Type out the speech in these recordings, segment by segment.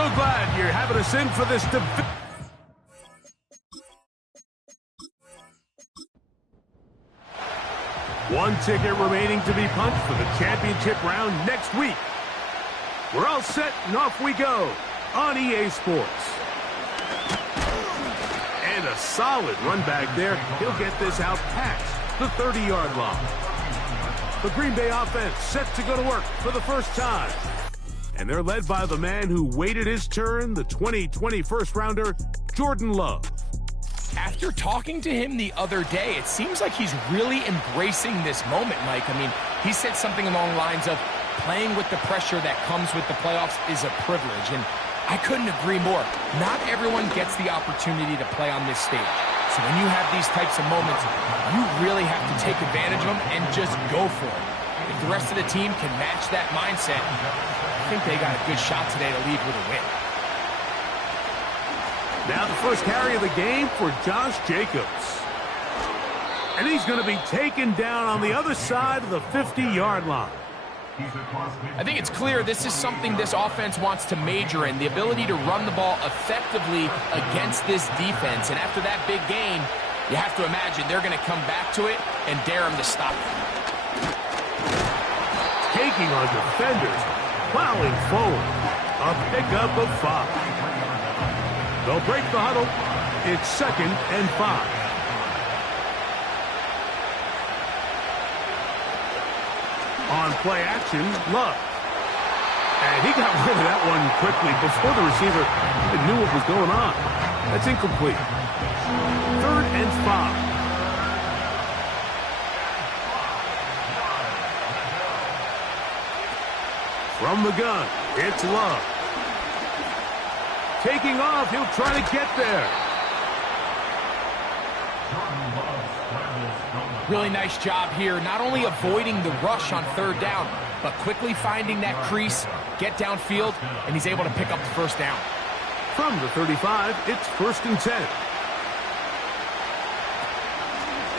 So glad you're having us in for this debate. One ticket remaining to be punched for the championship round next week. We're all set and off we go on EA Sports. And a solid run back there. He'll get this out past the 30-yard line. The Green Bay offense set to go to work for the first time. And they're led by the man who waited his turn, the 2020 first-rounder, Jordan Love. After talking to him the other day, it seems like he's really embracing this moment, Mike. I mean, he said something along the lines of playing with the pressure that comes with the playoffs is a privilege, and I couldn't agree more. Not everyone gets the opportunity to play on this stage. So when you have these types of moments, you really have to take advantage of them and just go for it. If the rest of the team can match that mindset, I think they got a good shot today to leave with a win. Now the first carry of the game for Josh Jacobs. And he's going to be taken down on the other side of the 50-yard line. I think it's clear this is something this offense wants to major in, the ability to run the ball effectively against this defense. And after that big gain, you have to imagine they're going to come back to it and dare them to stop it. Taking on defenders, plowing forward. A pickup of 5. They'll break the huddle. It's 2nd and 5. On play action, Love. And he got rid of that one quickly before the receiver even knew what was going on. That's incomplete. 3rd and 5. From the gun, it's Love. Taking off, he'll try to get there. Really nice job here, not only avoiding the rush on 3rd down, but quickly finding that crease, get downfield, and he's able to pick up the first down. From the 35, it's 1st and 10.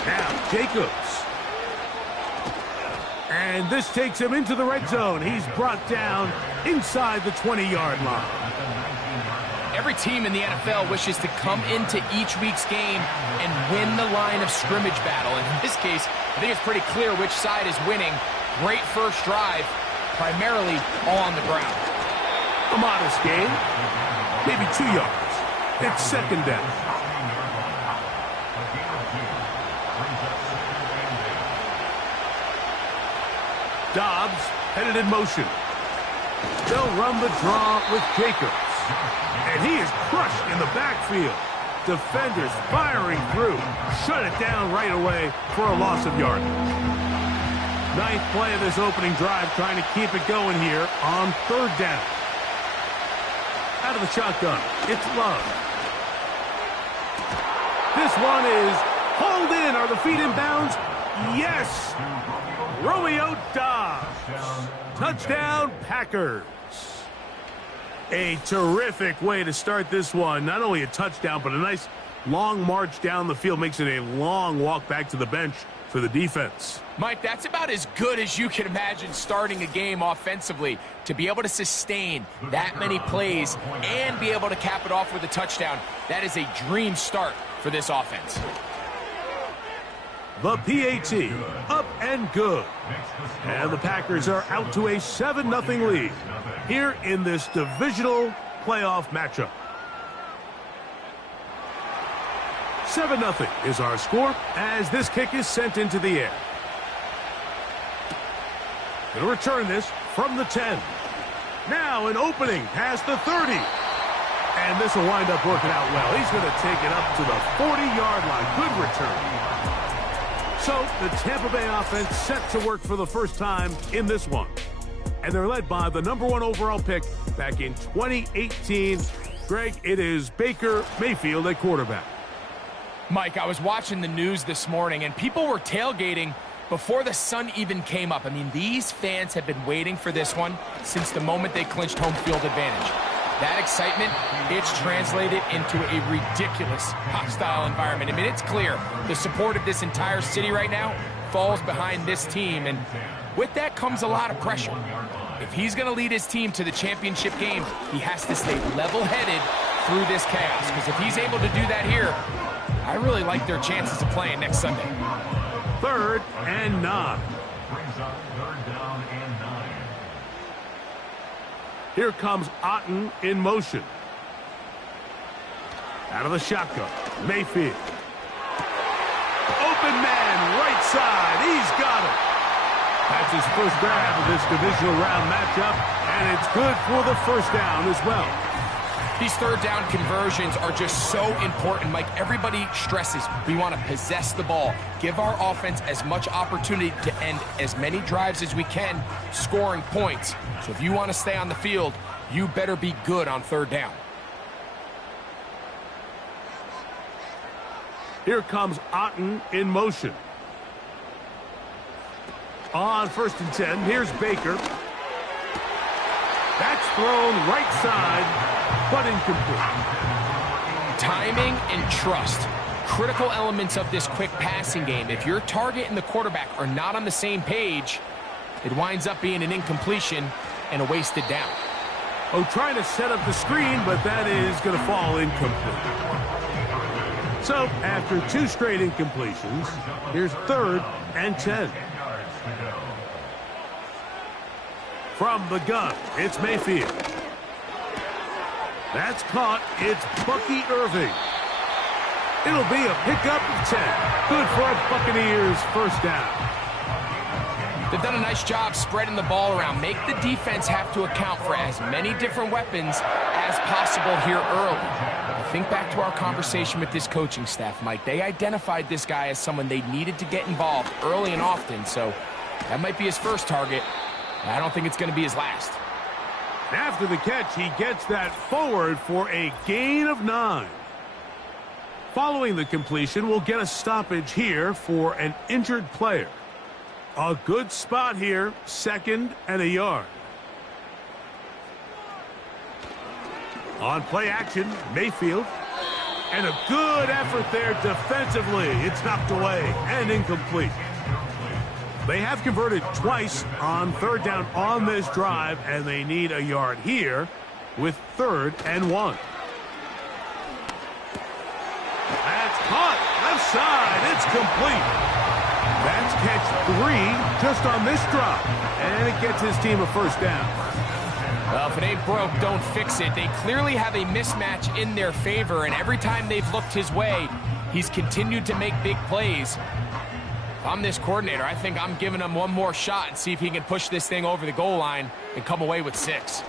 Now, Jacobs. And this takes him into the red zone. He's brought down inside the 20-yard line. Every team in the NFL wishes to come into each week's game and win the line of scrimmage battle. And in this case, I think it's pretty clear which side is winning. Great first drive, primarily all on the ground. A modest gain, maybe 2 yards. It's 2nd down. Dobbs headed in motion. They'll run the draw with Jacobs. And he is crushed in the backfield. Defenders firing through. Shut it down right away for a loss of yardage. 9th play of this opening drive, trying to keep it going here on 3rd down. Out of the shotgun, it's Love. This one is hauled in. Are the feet in bounds? Yes! Romeo Dobbs. Touchdown, Packers. A terrific way to start this one. Not only a touchdown, but a nice long march down the field. Makes it a long walk back to the bench for the defense. Mike, that's about as good as you can imagine starting a game offensively. To be able to sustain that many plays and be able to cap it off with a touchdown, that is a dream start for this offense. The PAT, up and good. And the Packers are out to a 7-0 lead here in this divisional playoff matchup. 7-0 is our score as this kick is sent into the air. Going to return this from the 10. Now an opening past the 30. And this will wind up working out well. He's going to take it up to the 40-yard line. Good return. So the Tampa Bay offense set to work for the first time in this one. And they're led by the #1 overall pick back in 2018. Greg, it is Baker Mayfield at quarterback. Mike, I was watching the news this morning, and people were tailgating before the sun even came up. I mean, these fans have been waiting for this one since the moment they clinched home field advantage. That excitement, it's translated into a ridiculous hostile environment. I mean, it's clear the support of this entire city right now falls behind this team, and with that comes a lot of pressure. If he's going to lead his team to the championship game, he has to stay level-headed through this chaos. Because if he's able to do that here, I really like their chances of playing next Sunday. 3rd and 9. Here comes Otten in motion. Out of the shotgun, Mayfield. Open man, right side. He's got it. That's his first grab of this divisional round matchup, and it's good for the first down as well. These third down conversions are just so important, Mike. Everybody stresses we want to possess the ball, give our offense as much opportunity to end as many drives as we can, scoring points. So if you want to stay on the field, you better be good on third down. Here comes Otten in motion. On 1st and 10, here's Baker. That's thrown right side, but incomplete. Timing and trust, critical elements of this quick passing game. If your target and the quarterback are not on the same page, it winds up being an incompletion and a wasted down. Oh, trying to set up the screen, but that is going to fall incomplete. So, after 2 straight incompletions, here's 3rd and 10. From the gun, it's Mayfield. That's caught. It's Bucky Irving. It'll be a pickup of 10. Good for a Buccaneers first down. They've done a nice job spreading the ball around. Make the defense have to account for as many different weapons as possible here early. Think back to our conversation with this coaching staff, Mike. They identified this guy as someone they needed to get involved early and often, so that might be his first target. I don't think it's going to be his last. After the catch, he gets that forward for a gain of 9. Following the completion, we'll get a stoppage here for an injured player. A good spot here, 2nd and a yard. On play action, Mayfield. And a good effort there defensively. It's knocked away and incomplete. They have converted twice on 3rd down on this drive, and they need a yard here with 3rd and 1. That's caught. Left side. It's complete. That's catch 3 just on this drop, and it gets his team a first down. Well, if it ain't broke, don't fix it. They clearly have a mismatch in their favor, and every time they've looked his way, he's continued to make big plays. If I'm this coordinator, I think I'm giving him one more shot and see if he can push this thing over the goal line and come away with 6.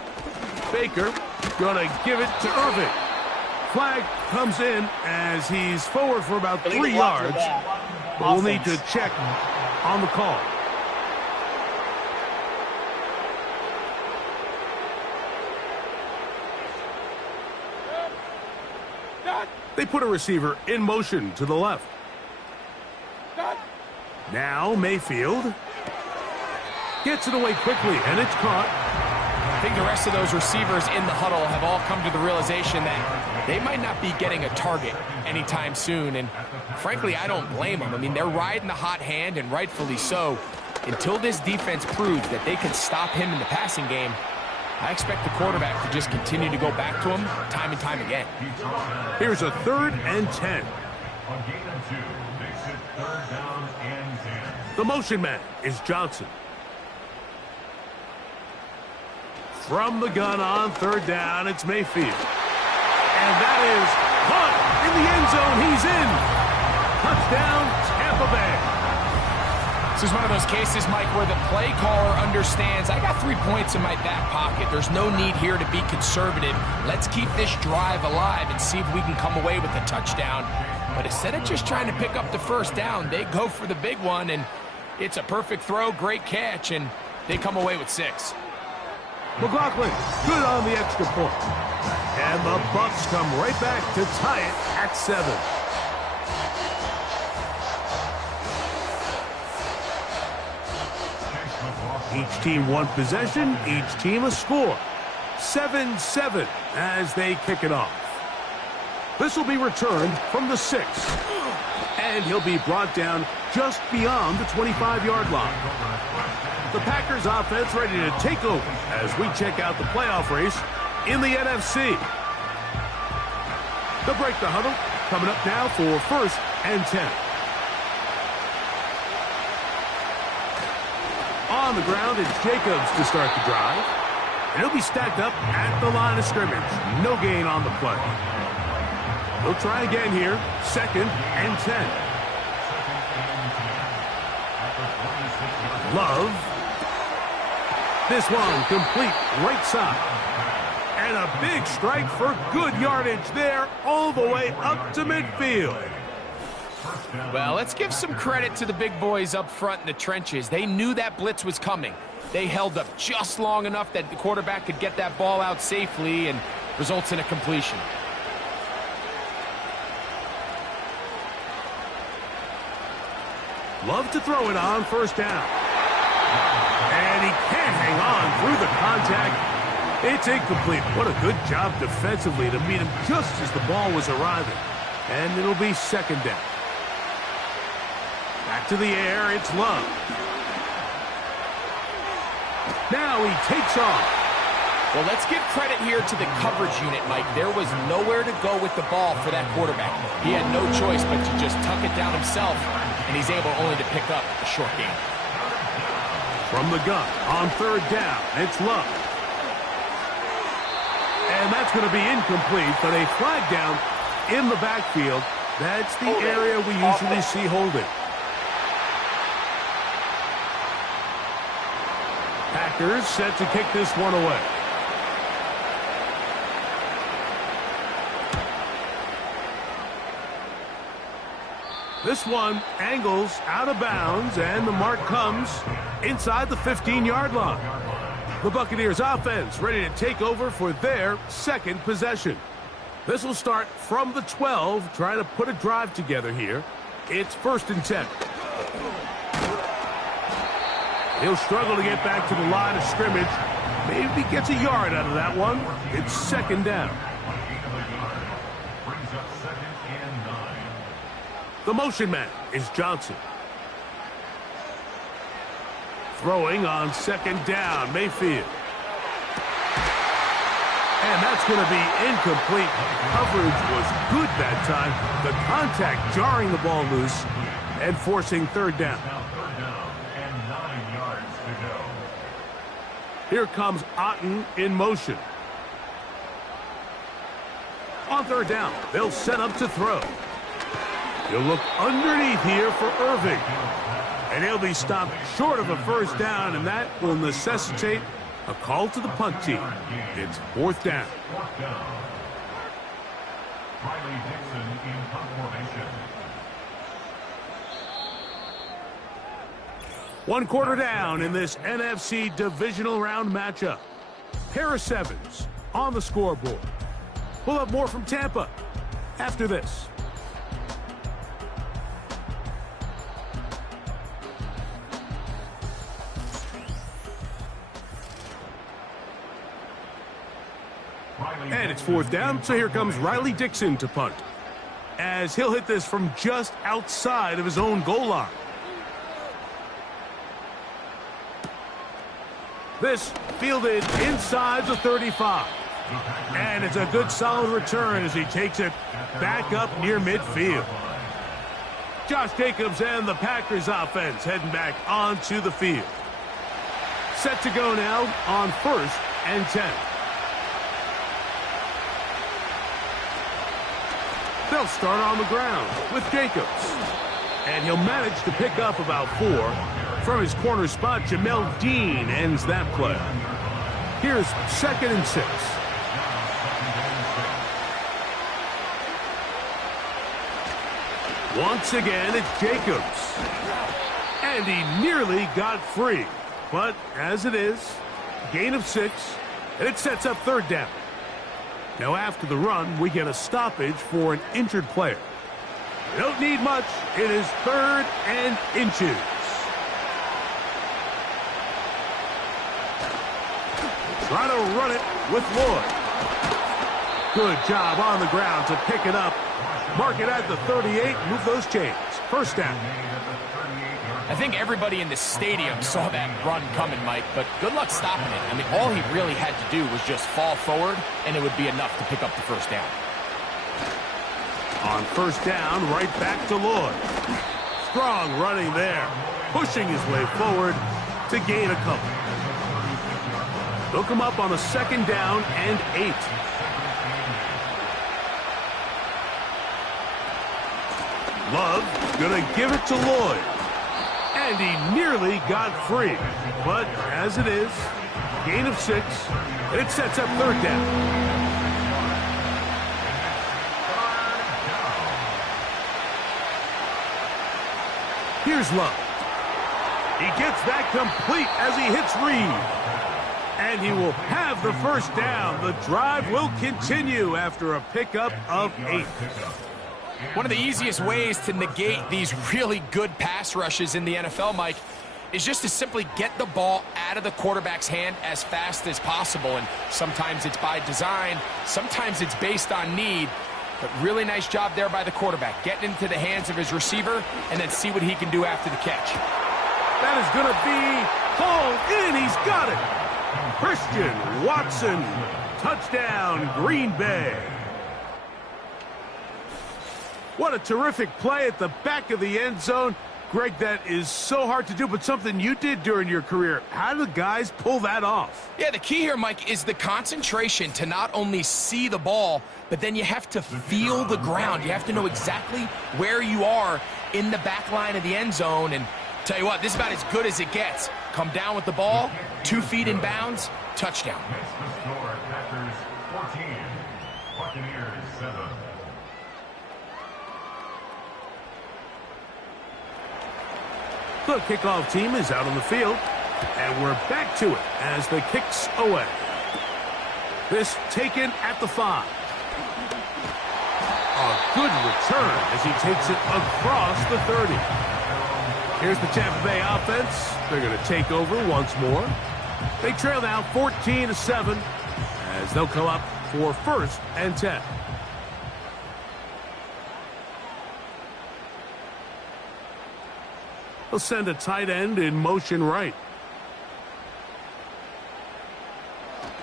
Baker gonna give it to Irving. Flag comes in as he's forward for about 3 yards. But we'll need to check on the call. They put a receiver in motion to the left. Now Mayfield gets it away quickly, and it's caught. I think the rest of those receivers in the huddle have all come to the realization that they might not be getting a target anytime soon, and frankly, I don't blame them. I mean, they're riding the hot hand, and rightfully so. Until this defense proves that they can stop him in the passing game, I expect the quarterback to just continue to go back to him time and time again. Here's a 3rd and 10. The motion man is Johnson. From the gun on 3rd down, it's Mayfield. And that is caught in the end zone. He's in. Touchdown, Tampa Bay. This is one of those cases, Mike, where the play caller understands, I got 3 points in my back pocket. There's no need here to be conservative. Let's keep this drive alive and see if we can come away with a touchdown. But instead of just trying to pick up the first down, they go for the big one, and it's a perfect throw, great catch, and they come away with 6. McLaughlin, good on the extra point. And the Bucs come right back to tie it at 7. Each team one possession, each team a score. 7-7 as they kick it off. This will be returned from the 6. And he'll be brought down just beyond the 25-yard line. The Packers offense ready to take over as we check out the playoff race in the NFC. They'll break the huddle, coming up now for 1st and 10. On the ground, it's Jacobs to start the drive. And he'll be stacked up at the line of scrimmage. No gain on the play. They'll try again here. 2nd and 10. Love. This one complete right side. And a big strike for good yardage there all the way up to midfield. Well, let's give some credit to the big boys up front in the trenches. They knew that blitz was coming. They held up just long enough that the quarterback could get that ball out safely and results in a completion. Love to throw it on 1st down. And he can't hang on through the contact. It's incomplete. What a good job defensively to meet him just as the ball was arriving. And it'll be 2nd down. Back to the air, it's Love. Now he takes off. Well, let's give credit here to the coverage unit, Mike. There was nowhere to go with the ball for that quarterback. He had no choice but to just tuck it down himself, and he's able only to pick up a short gain. From the gun, on 3rd down, it's Love. And that's going to be incomplete, but a flag down in the backfield. That's the area we usually see holding. Packers set to kick this one away. This one angles out of bounds, and the mark comes inside the 15-yard line. The Buccaneers offense ready to take over for their 2nd possession. This will start from the 12, trying to put a drive together here. It's 1st and 10. He'll struggle to get back to the line of scrimmage. Maybe gets a yard out of that one. It's 2nd down. The motion man is Johnson. Throwing on 2nd down, Mayfield. And that's going to be incomplete. Coverage was good that time. The contact jarring the ball loose and forcing 3rd down. Here comes Otten in motion. On 3rd down, they'll set up to throw. He'll look underneath here for Irving. And he'll be stopped short of a 1st down, and that will necessitate a call to the punt team. It's 4th down. One quarter down in this NFC divisional round matchup. Pair of 7s on the scoreboard. We'll have more from Tampa after this. And it's 4th down, so here comes Riley Dixon to punt, as he'll hit this from just outside of his own goal line. This fielded inside the 35. And it's a good solid return as he takes it back up near midfield. Josh Jacobs and the Packers offense heading back onto the field. Set to go now on 1st and 10. They'll start on the ground with Jacobs. And he'll manage to pick up about 4. From his corner spot, Jamel Dean ends that play. Here's 2nd and 6. Once again, it's Jacobs. And he nearly got free. But as it is, gain of 6, and it sets up 3rd down. Now after the run, we get a stoppage for an injured player. We don't need much. It is 3rd and inches. Try to run it with Lloyd. Good job on the ground to pick it up. Mark it at the 38. Move those chains. 1st down. I think everybody in the stadium saw that run coming, Mike, but good luck stopping it. I mean, all he really had to do was just fall forward, and it would be enough to pick up the first down. On first down, right back to Lloyd. Strong running there, pushing his way forward to gain a couple. They'll come up on a second down and 8. Love gonna give it to Lloyd. And he nearly got free. But as it is, gain of 6. It sets up third down. Here's Love. He gets that complete as he hits Reed. And he will have the first down. The drive will continue after a pickup of 8. One of the easiest ways to negate these really good pass rushes in the NFL, Mike, is just to simply get the ball out of the quarterback's hand as fast as possible. And sometimes it's by design, sometimes it's based on need. But really nice job there by the quarterback, getting into the hands of his receiver and then see what he can do after the catch. That is going to be hauled in. He's got it. Christian Watson, touchdown, Green Bay. What a terrific play at the back of the end zone. Greg, that is so hard to do, but something you did during your career. How do guys pull that off? Yeah, the key here, Mike, is the concentration to not only see the ball, but then you have to feel the ground. You have to know exactly where you are in the back line of the end zone. And tell you what, this is about as good as it gets. Come down with the ball, 2 feet in bounds, touchdown. Packers 14, Buccaneers 7. The kickoff team is out on the field, and we're back to it as the kick's away. This taken at the 5. A good return as he takes it across the 30. Here's the Tampa Bay offense. They're going to take over once more. They trail now 14-7 as they'll come up for first and 10. They'll send a tight end in motion right.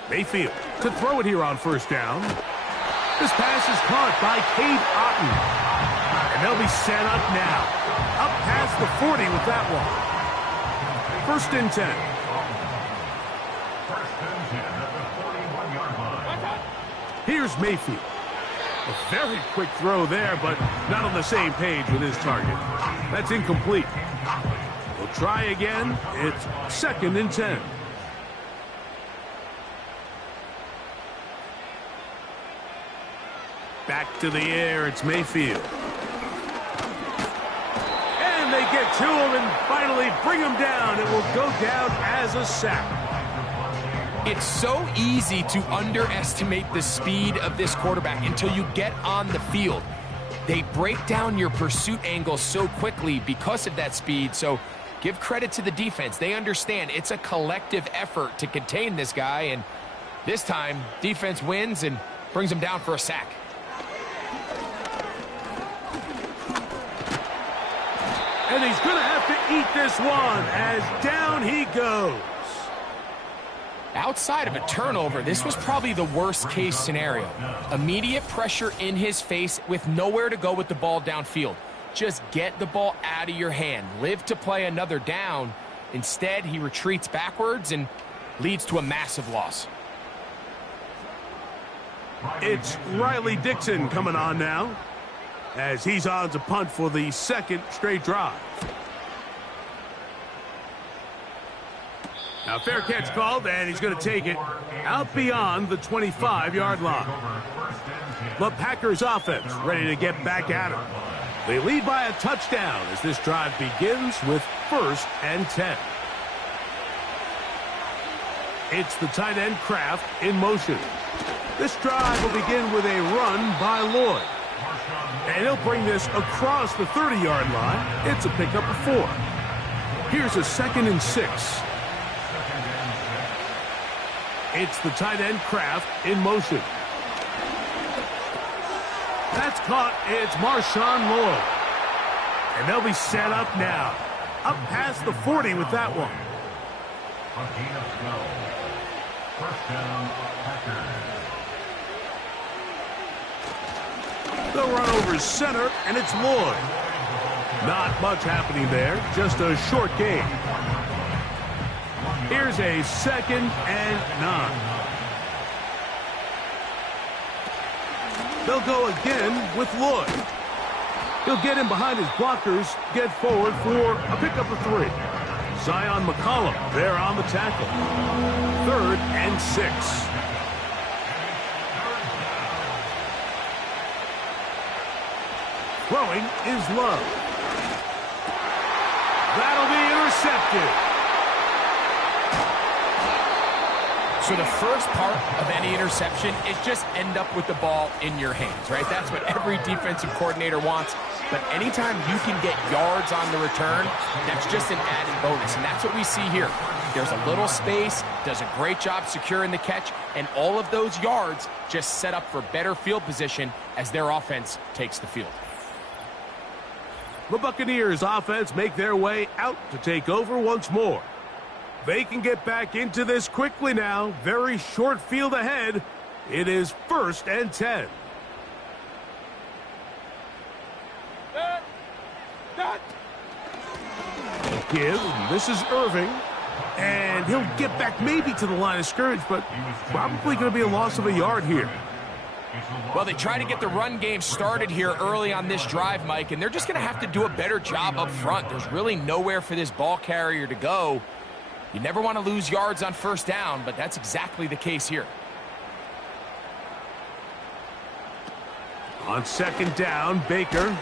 Mayfield to throw it here on first down. This pass is caught by Cade Otton. And they'll be set up now. Up past the 40 with that one. First and 10. Here's Mayfield. A very quick throw there, but not on the same page with his target. That's incomplete. We'll try again. It's second and 10. Back to the air, it's Mayfield. And they get to him and finally bring him down. It will go down as a sack. It's so easy to underestimate the speed of this quarterback until you get on the field. They break down your pursuit angle so quickly because of that speed, so give credit to the defense. They understand it's a collective effort to contain this guy, and this time, defense wins and brings him down for a sack. And he's going to have to eat this one as down he goes. Outside of a turnover, this was probably the worst-case scenario. Immediate pressure in his face with nowhere to go with the ball downfield. Just get the ball out of your hand. Live to play another down. Instead, he retreats backwards and leads to a massive loss. It's Riley Dixon coming on now as he's on to punt for the second straight drive. Now, fair catch called, and he's going to take it out beyond the 25-yard line. The Packers offense ready to get back at it. They lead by a touchdown as this drive begins with first and 10. It's the tight end Kraft in motion. This drive will begin with a run by Lloyd. And he'll bring this across the 30-yard line. It's a pickup of 4. Here's a second and 6. It's the tight end Kraft in motion. That's caught. It's Marshawn Lloyd. And they'll be set up now. up past the 40 with that one. A gain of 12. First down, Packers. They'll run over center, and it's Lloyd. Not much happening there, just a short gain. Here's a 2nd and 9. They'll go again with Lloyd. He'll get in behind his blockers, get forward for a pickup of 3. Zion McCollum there on the tackle. 3rd and 6. Throwing is Love. That'll be intercepted. So the first part of any interception is just end up with the ball in your hands, right? That's what every defensive coordinator wants. But anytime you can get yards on the return, that's just an added bonus. And that's what we see here. There's a little space, does a great job securing the catch, and all of those yards just set up for better field position as their offense takes the field. The Buccaneers offense make their way out to take over once more. They can get back into this quickly now. Very short field ahead. It is 1st and 10. Give. This is Irving. And he'll get back maybe to the line of scrimmage, but probably going to be a loss of a yard here. Well, they try to get the run game started here early on this drive, Mike, and they're just going to have to do a better job up front. There's really nowhere for this ball carrier to go. You never want to lose yards on 1st down, but that's exactly the case here. On 2nd down, Baker.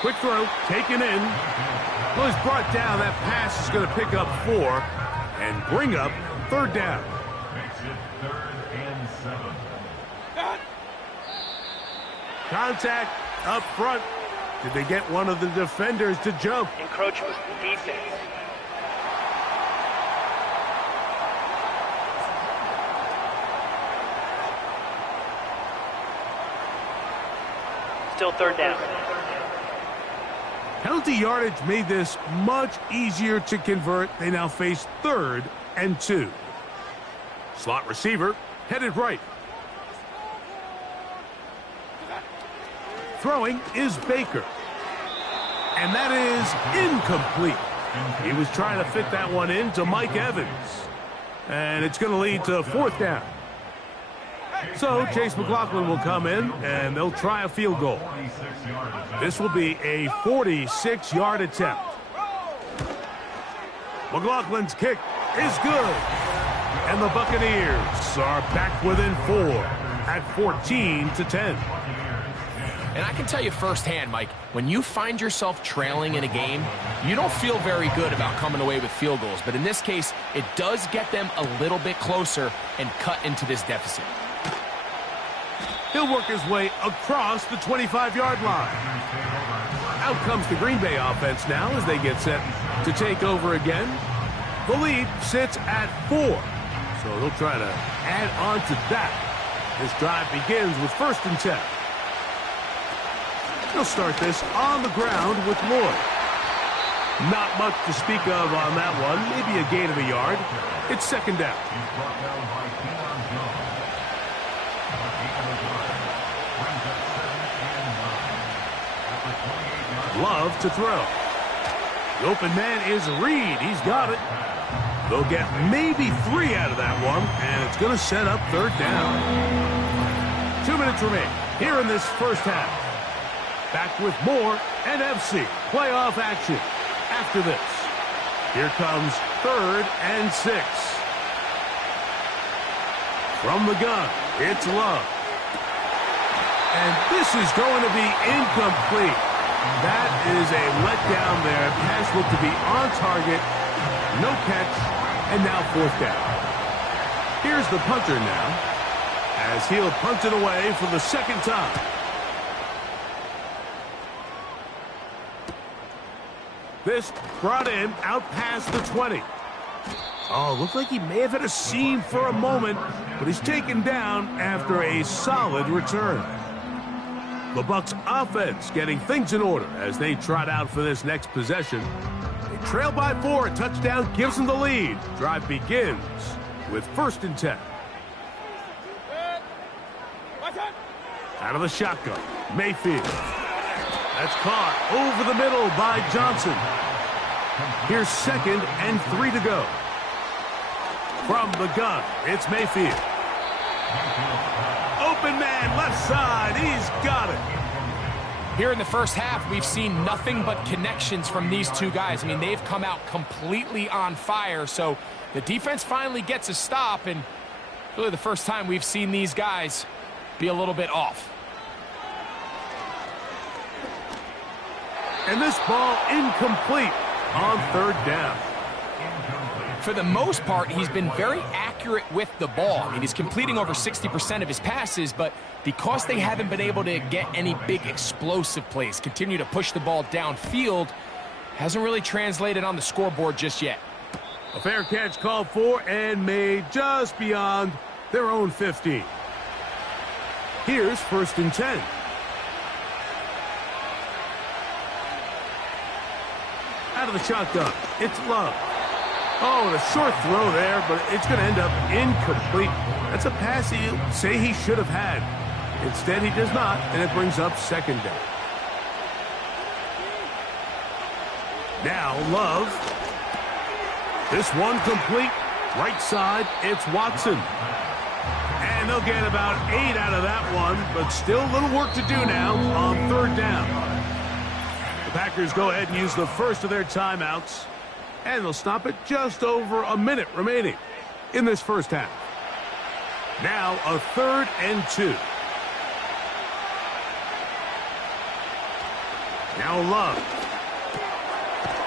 Quick throw, taken in. Well, he's brought down. That pass is going to pick up 4 and bring up 3rd down. Makes it 3rd and 7. Contact up front. Did they get one of the defenders to jump? Encroachment defense. Still 3rd down. Penalty yardage made this much easier to convert. They now face 3rd and 2. Slot receiver headed right. Throwing is Baker. And that is incomplete. He was trying to fit that one in to Mike Evans. And it's going to lead to 4th down. So Chase McLaughlin will come in, and they'll try a field goal. This will be a 46-yard attempt. McLaughlin's kick is good. And the Buccaneers are back within 4 at 14-10. And I can tell you firsthand, Mike, when you find yourself trailing in a game, you don't feel very good about coming away with field goals. But in this case, it does get them a little bit closer and cut into this deficit. He'll work his way across the 25-yard line. Out comes the Green Bay offense now as they get set to take over again. The lead sits at 4. So they'll try to add on to that. This drive begins with 1st and 10. They'll start this on the ground with Lloyd. Not much to speak of on that one. Maybe a gain of a yard. It's 2nd down. Love to throw. The open man is Reed. He's got it. They'll get maybe 3 out of that one, and it's going to set up 3rd down. 2 minutes remain here in this 1st half. Back with more NFC playoff action after this. Here comes 3rd and 6. From the gun, it's Love. And this is going to be incomplete. That is a letdown there. Pass looked to be on target. No catch. And now 4th down. Here's the punter now, as he'll punt it away for the 2nd time. This brought in out past the 20. Oh, looked like he may have hit a seam for a moment, but he's taken down after a solid return. The Bucs offense getting things in order as they trot out for this next possession. They trail by 4. A touchdown gives them the lead. Drive begins with 1st and 10. Out of the shotgun, Mayfield. That's caught over the middle by Johnson. Here's 2nd and 3 to go. From the gun, it's Mayfield. Open man, left side. He's got it. Here in the first half, we've seen nothing but connections from these two guys. I mean, they've come out completely on fire, so the defense finally gets a stop, and really the first time we've seen these guys be a little bit off. And this ball incomplete on 3rd down. For the most part, he's been very accurate with the ball. I mean, he's completing over 60% of his passes, but because they haven't been able to get any big explosive plays, continue to push the ball downfield, hasn't really translated on the scoreboard just yet. A fair catch called for and made just beyond their own 15. Here's 1st and 10. Out of the shotgun, it's Love. Oh, and a short throw there, but it's going to end up incomplete. That's a pass you say he should have had. Instead, he does not, and it brings up 2nd down. Now, Love. This one complete. Right side, it's Watson. And they'll get about 8 out of that one, but still a little work to do now on 3rd down. The Packers go ahead and use the first of their timeouts, and they'll stop it just over a minute remaining in this first half. Now a 3rd and 2. Now Love.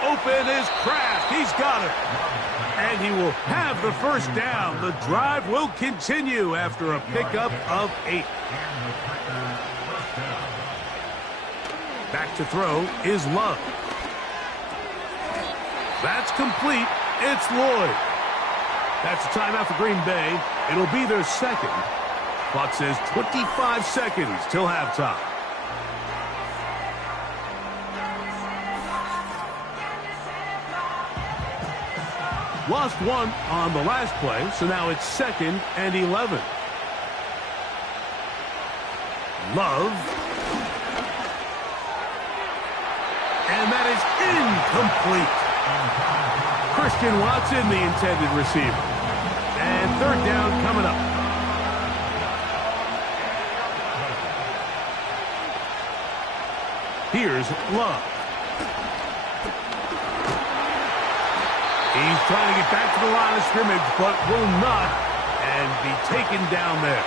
Open is Kraft. He's got it. And he will have the first down. The drive will continue after a pickup of 8. Back to throw is Love. That's complete. It's Lloyd. That's a timeout for Green Bay. It'll be their 2nd. Clock says 25 seconds till halftime. Lost 1 on the last play, so now it's 2nd and 11. Love. And that is incomplete. Christian Watson, the intended receiver. And 3rd down coming up. Here's Love. He's trying to get back to the line of scrimmage, but will not, and be taken down there.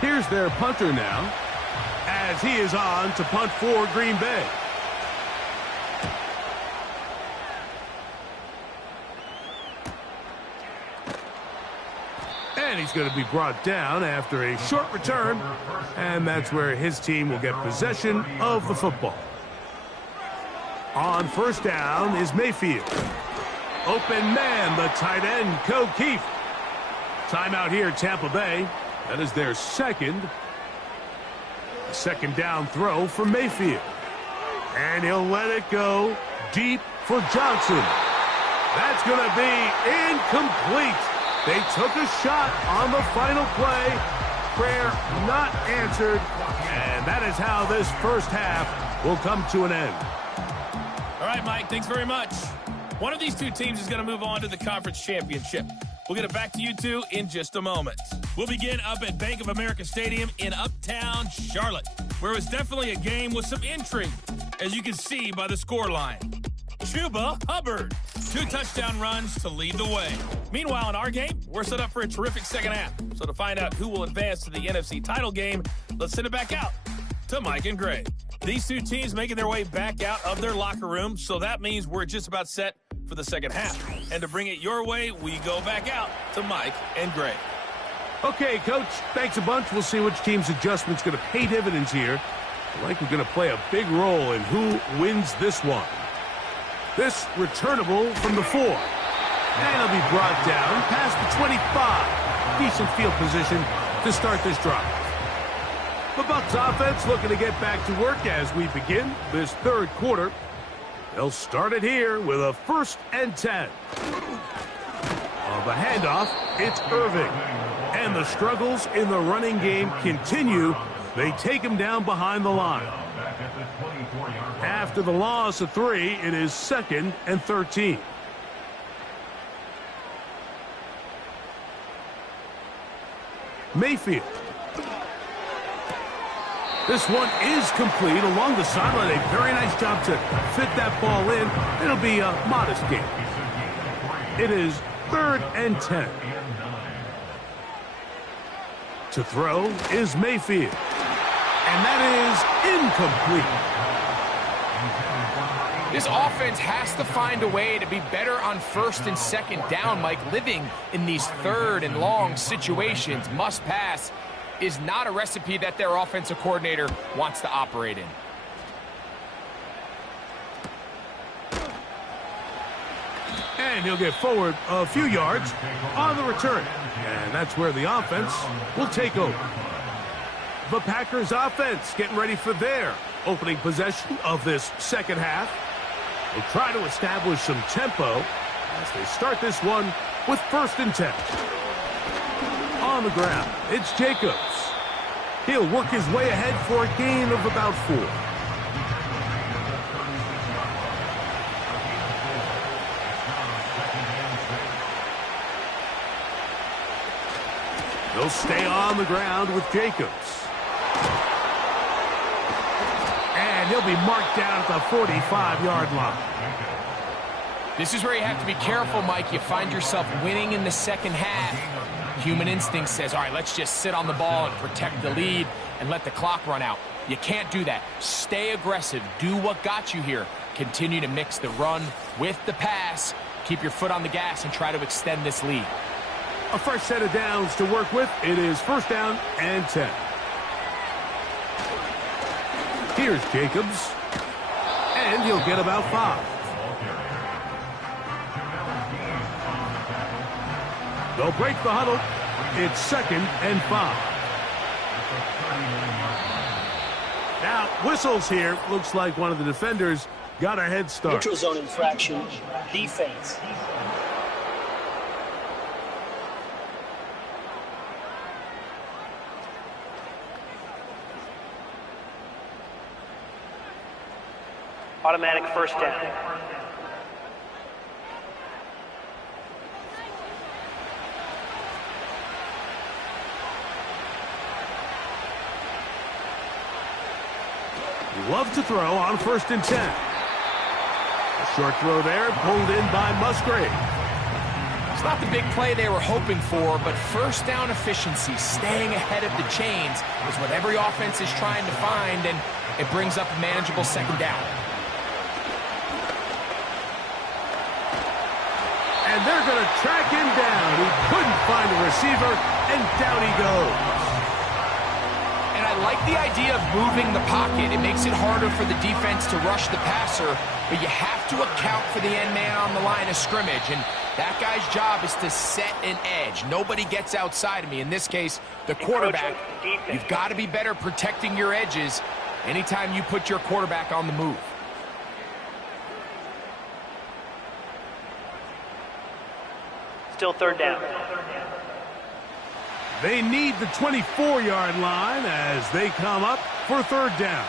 Here's their punter now, as he is on to punt for Green Bay. And he's going to be brought down after a short return, and that's where his team will get possession of the football. On 1st down is Mayfield. Open man, the tight end, Keefe. Timeout here, Tampa Bay. That is their 2nd. A 2nd down throw for Mayfield. And he'll let it go deep for Johnson. That's going to be incomplete. They took a shot on the final play. Prayer not answered. And that is how this first half will come to an end. All right, Mike, thanks very much. One of these two teams is going to move on to the conference championship. We'll get it back to you two in just a moment. We'll begin up at Bank of America Stadium in Uptown Charlotte, where it was definitely a game with some intrigue, as you can see by the scoreline. Chuba Hubbard, 2 touchdown runs to lead the way. Meanwhile, in our game, we're set up for a terrific second half. So to find out who will advance to the NFC title game, let's send it back out to Mike and Gray. These two teams making their way back out of their locker room, so that means we're just about set for the second half. And to bring it your way, we go back out to Mike and Gray. Okay, Coach, thanks a bunch. We'll see which team's adjustment's going to pay dividends here. I like we're going to play a big role in who wins this one. This returnable from the 4. And it'll be brought down past the 25. Decent field position to start this drive. The Bucs offense looking to get back to work as we begin this third quarter. They'll start it here with a 1st and 10. On the handoff, it's Irving. And the struggles in the running game continue. They take him down behind the line. After the loss of 3, it is 2nd and 13. Mayfield. This one is complete along the sideline. A very nice job to fit that ball in. It'll be a modest gain. It is 3rd and 10. To throw is Mayfield. And that is incomplete. This offense has to find a way to be better on 1st and 2nd down, Mike. Living in these 3rd and long situations, must pass, is not a recipe that their offensive coordinator wants to operate in. And he'll get forward a few yards on the return. And that's where the offense will take over. The Packers offense getting ready for their opening possession of this second half. They'll try to establish some tempo as they start this one with 1st and 10. On the ground, it's Jacobs. He'll work his way ahead for a gain of about 4. They'll stay on the ground with Jacobs. And he'll be marked down at the 45-yard line. This is where you have to be careful, Mike. You find yourself winning in the second half. Human instinct says, all right, let's just sit on the ball and protect the lead and let the clock run out. You can't do that. Stay aggressive. Do what got you here. Continue to mix the run with the pass. Keep your foot on the gas and try to extend this lead. A fresh set of downs to work with. It is 1st down and 10. Here's Jacobs. And he'll get about 5. They'll break the huddle. It's 2nd and 5. Now, whistles here. Looks like one of the defenders got a head start. Neutral zone infraction, defense. Automatic 1st down. Love to throw on 1st and 10. A short throw there, pulled in by Musgrave. It's not the big play they were hoping for, but 1st down efficiency, staying ahead of the chains, is what every offense is trying to find, and it brings up a manageable 2nd down. And they're going to track him down. He couldn't find a receiver, and down he goes. And I like the idea of moving the pocket. It makes it harder for the defense to rush the passer, but you have to account for the end man on the line of scrimmage, and that guy's job is to set an edge. Nobody gets outside of me. In this case, the quarterback. You've got to be better protecting your edges anytime you put your quarterback on the move. Still 3rd down. They need the 24-yard line as they come up for 3rd down.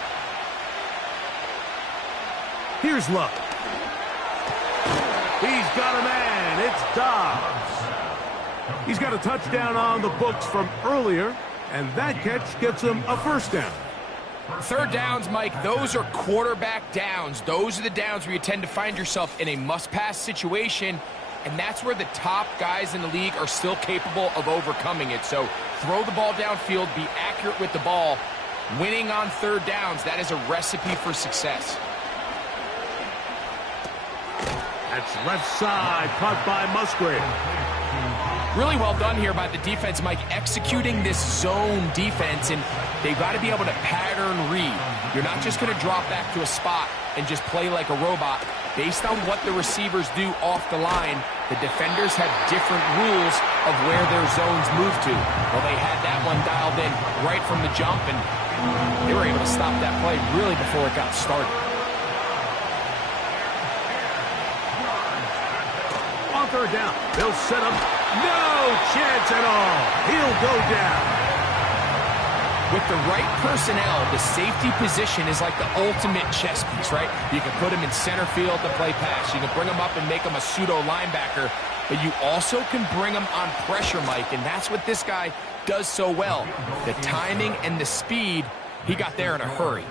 Here's Love. He's got a man. It's Dobbs. He's got a touchdown on the books from earlier, and that catch gets him a 1st down. 3rd downs, Mike, those are quarterback downs. Those are the downs where you tend to find yourself in a must-pass situation, and that's where the top guys in the league are still capable of overcoming it. So throw the ball downfield, be accurate with the ball. Winning on 3rd downs, that is a recipe for success. That's left side, caught by Musgrave. Really well done here by the defense, Mike, executing this zone defense, and they've got to be able to pattern read. You're not just going to drop back to a spot and just play like a robot. Based on what the receivers do off the line, the defenders have different rules of where their zones move to. Well, they had that one dialed in right from the jump, and They were able to stop that play really before it got started. On third down, they'll set up. No chance at all. He'll go down. With the right personnel, the safety position is like the ultimate chess piece, right? You can put him in center field to play pass. You can bring him up and make him a pseudo linebacker, but you also can bring him on pressure, Mike, and that's what this guy does so well. The timing and the speed, he got there in a hurry.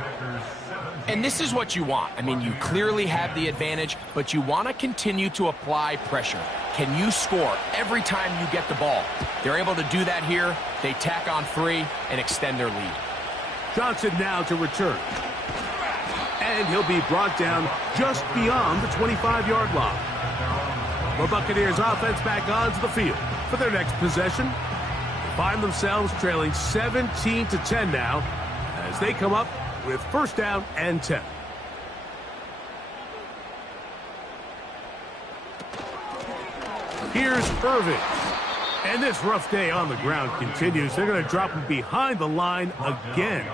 And this is what you want. I mean, you clearly have the advantage, but you want to continue to apply pressure. Can you score every time you get the ball? They're able to do that here. They tack on 3 and extend their lead. Johnson now to return. And he'll be brought down just beyond the 25-yard line. The Buccaneers offense back onto the field for their next possession. They find themselves trailing 17-10 now as they come up with first down and 10. Here's Irving. And this rough day on the ground continues. They're going to drop him behind the line again.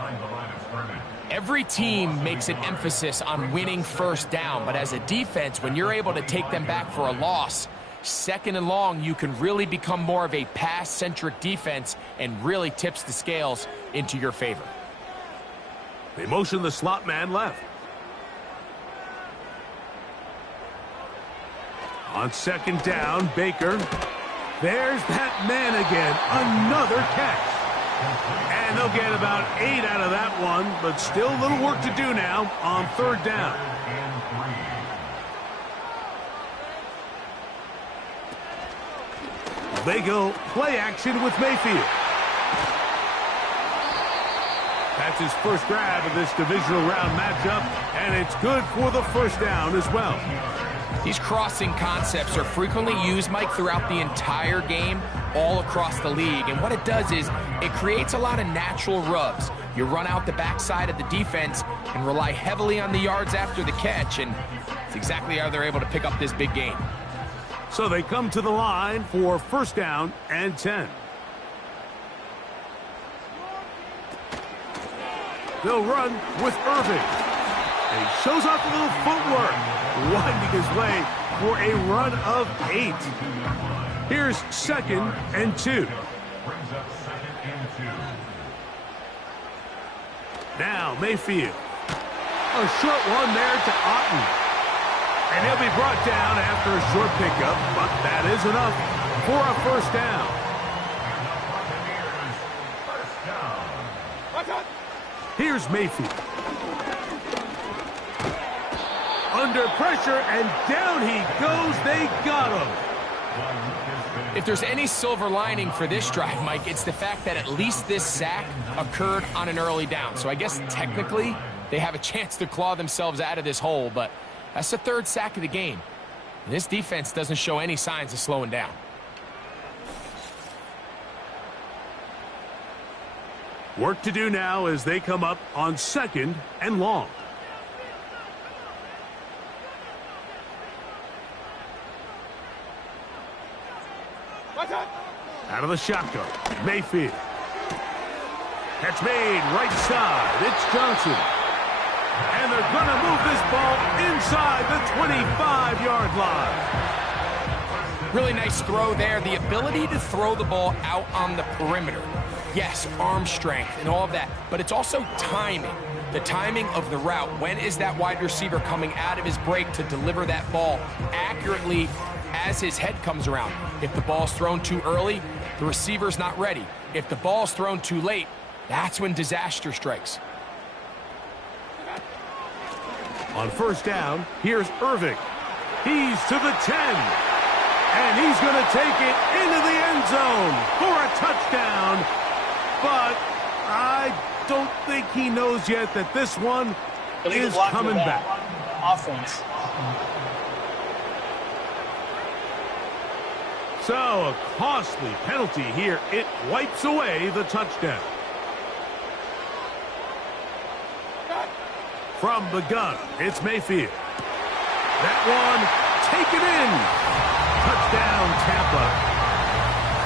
Every team makes an emphasis on winning first down, but as a defense, when you're able to take them back for a loss, second and long, you can really become more of a pass-centric defense and really tips the scales into your favor. They motion the slot man left. On second down, Baker. There's that man again. Another catch. And they'll get about 8 out of that one, but still a little work to do now on third down. They go play action with Mayfield. That's his first grab of this divisional round matchup, and it's good for the first down as well. These crossing concepts are frequently used, Mike, throughout the entire game, all across the league. And what it does is it creates a lot of natural rubs. You run out the backside of the defense and rely heavily on the yards after the catch, and it's exactly how they're able to pick up this big gain. So they come to the line for first down and 10. They'll run with Irving. And he shows off a little footwork, winding his way for a run of 8. Here's second and 2. Now Mayfield. A short one there to Otten. And he'll be brought down after a short pickup, but that is enough for a first down. Here's Mayfield. Under pressure, and down he goes. They got him. If there's any silver lining for this drive, Mike, it's the fact that at least this sack occurred on an early down. So I guess technically they have a chance to claw themselves out of this hole, but that's the third sack of the game. And this defense doesn't show any signs of slowing down. Work to do now as they come up on second and long. Out of the shotgun, Mayfield. Catch made right side. It's Johnson. And they're going to move this ball inside the 25-yard line. Really nice throw there. The ability to throw the ball out on the perimeter. Yes, arm strength and all of that, but it's also timing. The timing of the route. When is that wide receiver coming out of his break to deliver that ball accurately as his head comes around? If the ball's thrown too early, the receiver's not ready. If the ball's thrown too late, that's when disaster strikes. On first down, here's Irving. He's to the 10. And he's going to take it into the end zone for a touchdown. But I don't think he knows yet that this one is coming back. Offense. So a costly penalty here. It wipes away the touchdown. From the gun, it's Mayfield. That one taken in. Touchdown, Tampa.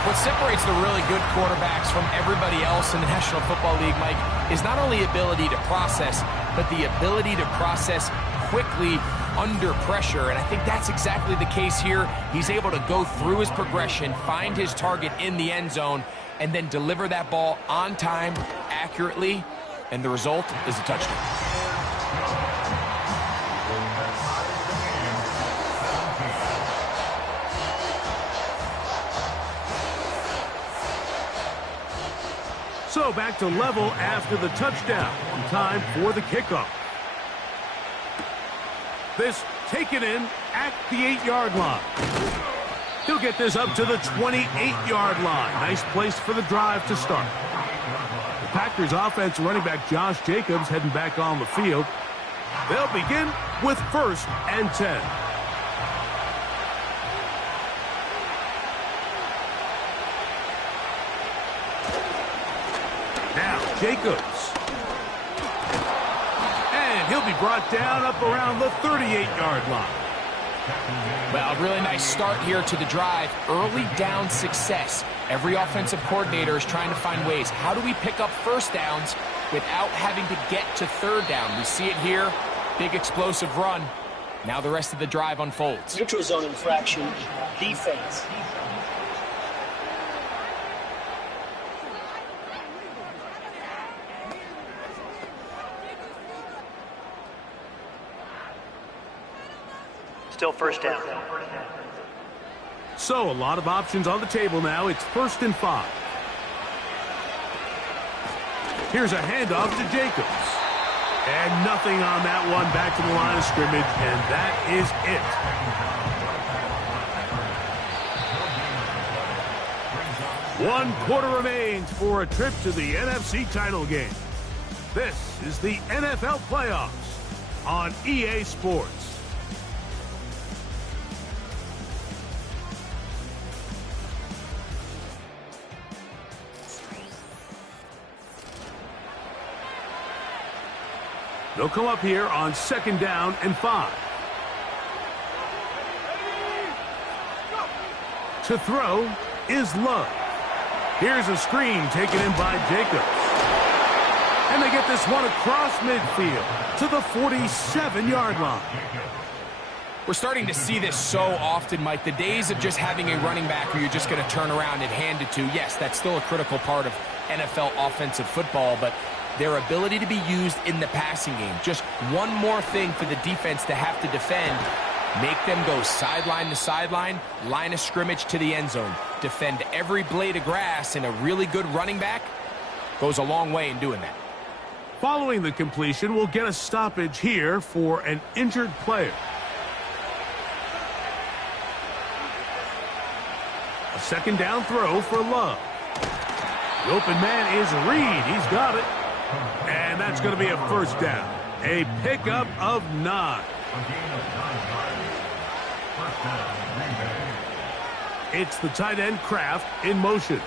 What separates the really good quarterbacks from everybody else in the National Football League, Mike, is not only ability to process, but the ability to process quickly under pressure. And I think that's exactly the case here. He's able to go through his progression, find his target in the end zone, and then deliver that ball on time, accurately, and the result is a touchdown. So back to level after the touchdown. Time for the kickoff. This taken in at the 8-yard line. He'll get this up to the 28-yard line. Nice place for the drive to start. The Packers offense running back Josh Jacobs heading back on the field. They'll begin with 1st and 10. Now, Jacobs. And he'll be brought down up around the 38-yard line. Well, a really nice start here to the drive. Early down success. Every offensive coordinator is trying to find ways. How do we pick up first downs without having to get to 3rd down? We see it here. Big explosive run. Now the rest of the drive unfolds. Neutral zone infraction, defense. Still 1st down. So a lot of options on the table now. It's 1st and 5. Here's a handoff to Jacobs. And nothing on that one. Back to the line of scrimmage, and that is it. 1 quarter remains for a trip to the NFC title game. This is the NFL playoffs on EA Sports. They'll come up here on 2nd down and 5. To throw is Love. Here's a screen taken in by Jacobs. And they get this one across midfield to the 47-yard line. We're starting to see this so often, Mike. The days of just having a running back where you're just going to turn around and hand it to, yes, that's still a critical part of NFL offensive football, but their ability to be used in the passing game. Just one more thing for the defense to have to defend. Make them go sideline to sideline, line of scrimmage to the end zone. Defend every blade of grass, and a really good running back goes a long way in doing that. Following the completion, we'll get a stoppage here for an injured player. A 2nd down throw for Love. The open man is Reed. He's got it. And that's going to be a 1st down. A pickup of 9. It's the tight end Kraft in motion.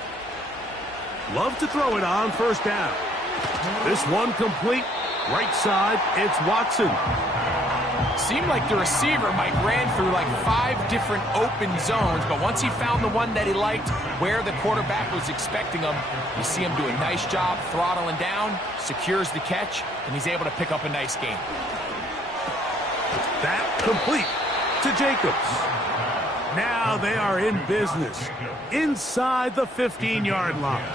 Love to throw it on 1st down. This one complete. Right side, it's Watson. Seemed like the receiver, Mike, ran through like 5 different open zones, but once he found the one that he liked, where the quarterback was expecting him, you see him do a nice job throttling down, secures the catch, and he's able to pick up a nice gain. That complete to Jacobs. Now they are in business inside the 15-yard line.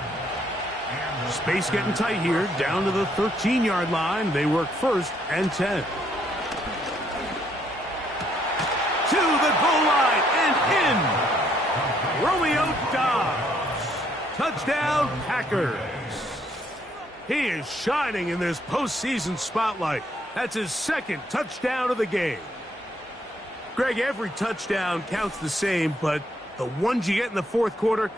Space getting tight here, down to the 13-yard line. They work 1st and 10. To the goal line and in. Romeo Dobbs. Touchdown, Packers. He is shining in this postseason spotlight. That's his 2nd touchdown of the game. Greg, every touchdown counts the same, but the ones you get in the 4th quarter,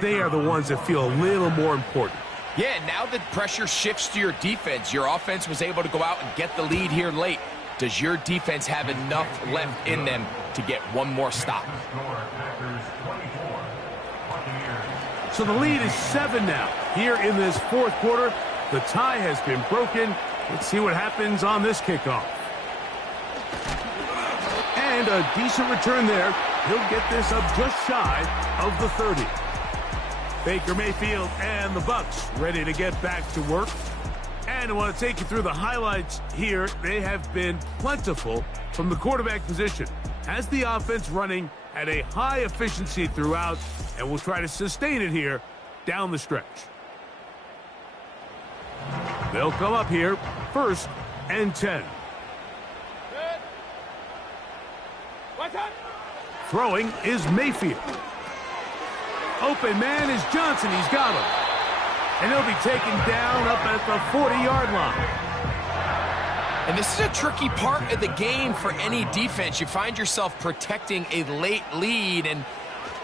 they are the ones that feel a little more important. Yeah, now the pressure shifts to your defense. Your offense was able to go out and get the lead here late. Does your defense have enough left in them to get one more stop? So the lead is 7 now. Here in this 4th quarter, the tie has been broken. Let's see what happens on this kickoff. And a decent return there. He'll get this up just shy of the 30. Baker Mayfield and the Bucs ready to get back to work. And I want to take you through the highlights here. They have been plentiful from the quarterback position. Has the offense running at a high efficiency throughout, and will try to sustain it here down the stretch. They'll come up here, 1st and 10. Throwing is Mayfield. Open man is Johnson. He's got him. And he'll be taken down up at the 40-yard line. And this is a tricky part of the game for any defense. You find yourself protecting a late lead, and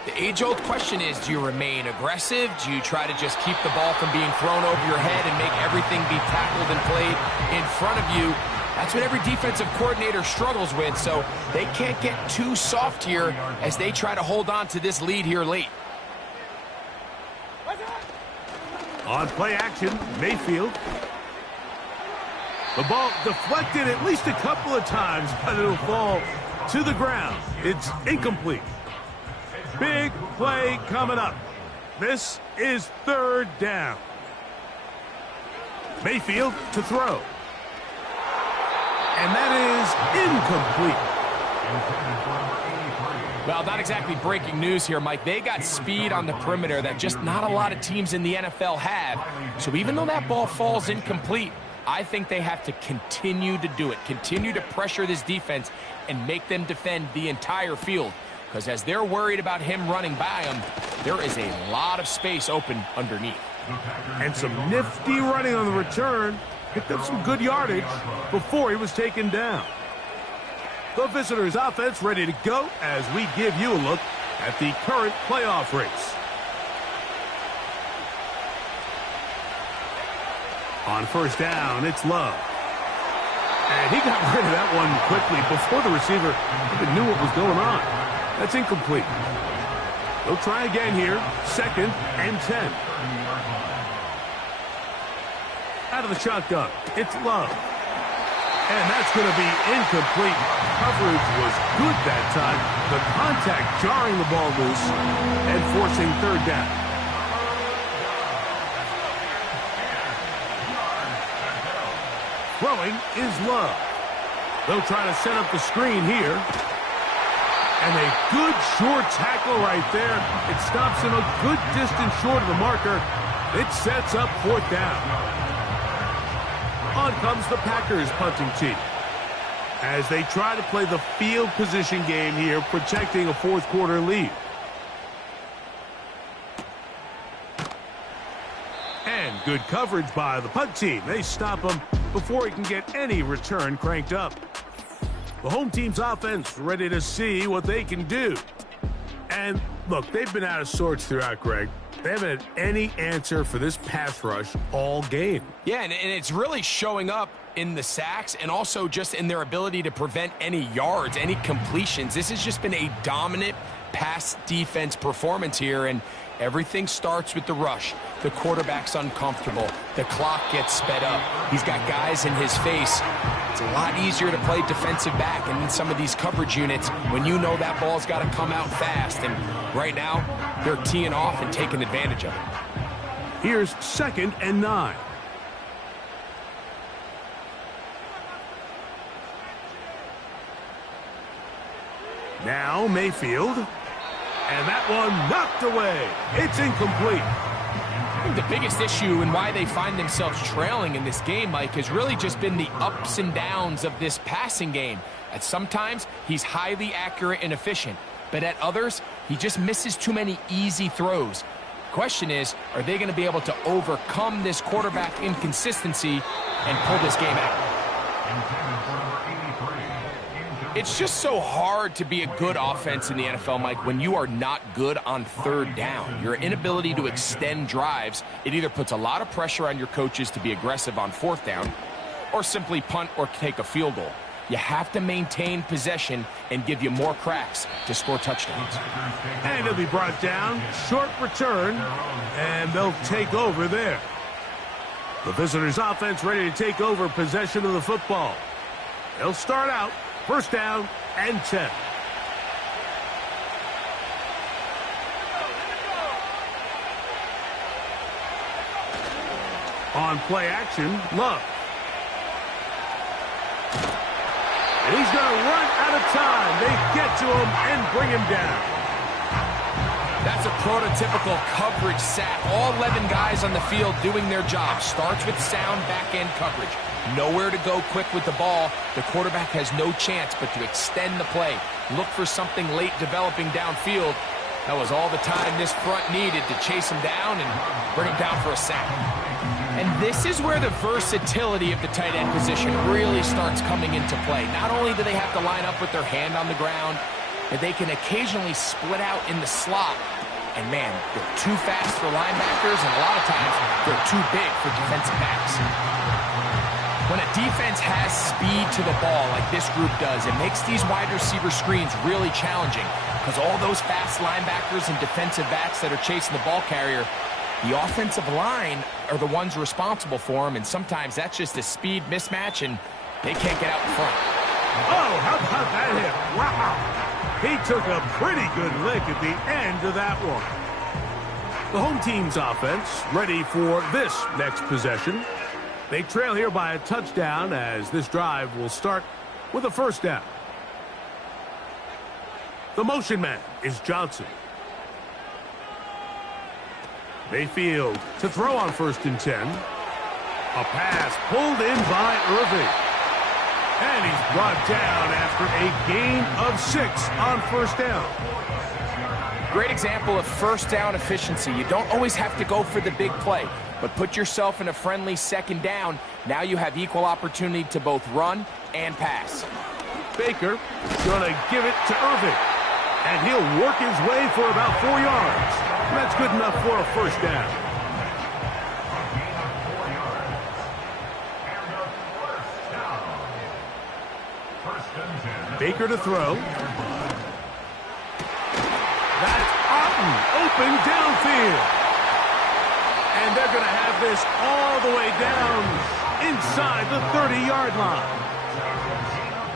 the age-old question is, do you remain aggressive? Do you try to just keep the ball from being thrown over your head and make everything be tackled and played in front of you? That's what every defensive coordinator struggles with, so they can't get too soft here as they try to hold on to this lead here late. On play action, Mayfield. The ball deflected at least a couple of times, but it'll fall to the ground. It's incomplete. Big play coming up. This is 3rd down. Mayfield to throw. And that is incomplete. Well, not exactly breaking news here, Mike. They got speed on the perimeter that just not a lot of teams in the NFL have. So even though that ball falls incomplete, I think they have to continue to do it, continue to pressure this defense and make them defend the entire field. Because as they're worried about him running by them, there is a lot of space open underneath. And some nifty running on the return. Picked up some good yardage before he was taken down. The visitors' offense ready to go as we give you a look at the current playoff race. On 1st down, it's Love. And he got rid of that one quickly before the receiver even knew what was going on. That's incomplete. They'll try again here, 2nd and 10. Out of the shotgun, it's Love. And that's going to be incomplete. Coverage was good that time. The contact jarring the ball loose and forcing 3rd down. Throwing is Love. They'll try to set up the screen here. And a good short tackle right there. It stops him a good distance short of the marker. It sets up 4th down. On comes the Packers punting team as they try to play the field position game here, protecting a 4th quarter lead. And good coverage by the punt team. They stop him before he can get any return cranked up. The home team's offense ready to see what they can do. And look, they've been out of sorts throughout, Greg. They haven't had any answer for this pass rush all game. Yeah, and it's really showing up in the sacks and also just in their ability to prevent any yards, any completions. This has just been a dominant pass defense performance here, and everything starts with the rush. The quarterback's uncomfortable. The clock gets sped up. He's got guys in his face. It's a lot easier to play defensive back and in some of these coverage units when you know that ball's got to come out fast. And right now, they're teeing off and taking advantage of it. Here's 2nd and 9. Now Mayfield. And that one knocked away. It's incomplete. I think the biggest issue and why they find themselves trailing in this game, Mike, has really just been the ups and downs of this passing game. At sometimes, he's highly accurate and efficient, but at others, he just misses too many easy throws. The question is, are they going to be able to overcome this quarterback inconsistency and pull this game out? It's just so hard to be a good offense in the NFL, Mike, when you are not good on 3rd down. Your inability to extend drives, it either puts a lot of pressure on your coaches to be aggressive on 4th down or simply punt or take a field goal. You have to maintain possession and give you more cracks to score touchdowns. And he'll be brought down. Short return, and they'll take over there. The visitors' offense ready to take over possession of the football. They'll start out 1st down and 10. On play action, Love. And he's going to run out of time. They get to him and bring him down. That's a prototypical coverage sack. All 11 guys on the field doing their job. Starts with sound back-end coverage. Nowhere to go quick with the ball. The quarterback has no chance but to extend the play. Look for something late developing downfield. That was all the time this front needed to chase him down and bring him down for a sack. And this is where the versatility of the tight end position really starts coming into play. Not only do they have to line up with their hand on the ground, but they can occasionally split out in the slot. And man, they're too fast for linebackers, and a lot of times they're too big for defensive backs. When a defense has speed to the ball like this group does, it makes these wide receiver screens really challenging because all those fast linebackers and defensive backs that are chasing the ball carrier, the offensive line are the ones responsible for them, and sometimes that's just a speed mismatch, and they can't get out in front. Oh, how about that hit? Wow. He took a pretty good lick at the end of that one. The home team's offense ready for this next possession. They trail here by a touchdown as this drive will start with a first down. The motion man is Johnson. Mayfield to throw on 1st and 10. A pass pulled in by Irving. And he's brought down after a gain of 6 on 1st down. Great example of first down efficiency. You don't always have to go for the big play, but put yourself in a friendly 2nd down. Now you have equal opportunity to both run and pass. Baker gonna give it to Irving. And he'll work his way for about 4 yards. That's good enough for a first down. Baker to throw. That's Otten open downfield. And they're going to have this all the way down inside the 30-yard line.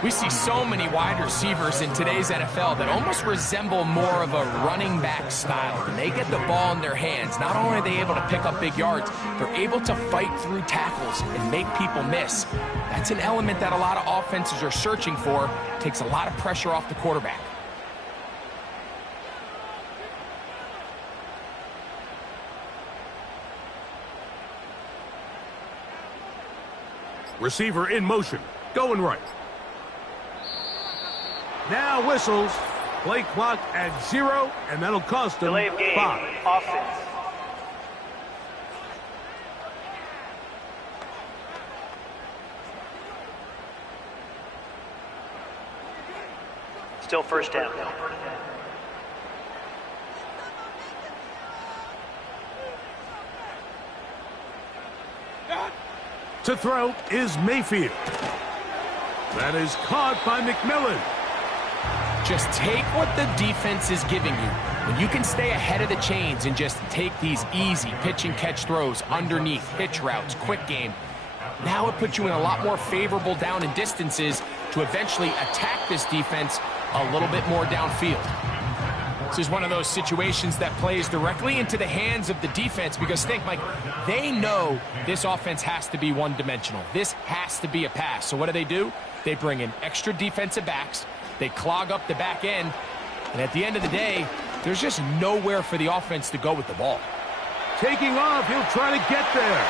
We see so many wide receivers in today's NFL that almost resemble more of a running back style. When they get the ball in their hands, not only are they able to pick up big yards, they're able to fight through tackles and make people miss. That's an element that a lot of offenses are searching for. Takes a lot of pressure off the quarterback. Receiver in motion, going right. Now whistles. Play clock at 0, and that'll cost them Delay of game. 5. Offense. Still first down. To throw is Mayfield. That is caught by McMillan. Just take what the defense is giving you. When you can stay ahead of the chains and just take these easy pitch and catch throws underneath, hitch routes, quick game, now it puts you in a lot more favorable down and distances to eventually attack this defense a little bit more downfield. This is one of those situations that plays directly into the hands of the defense because think, Mike, they know this offense has to be one-dimensional. This has to be a pass. So what do? They bring in extra defensive backs. They clog up the back end. And at the end of the day, there's just nowhere for the offense to go with the ball. Taking off, he'll try to get there.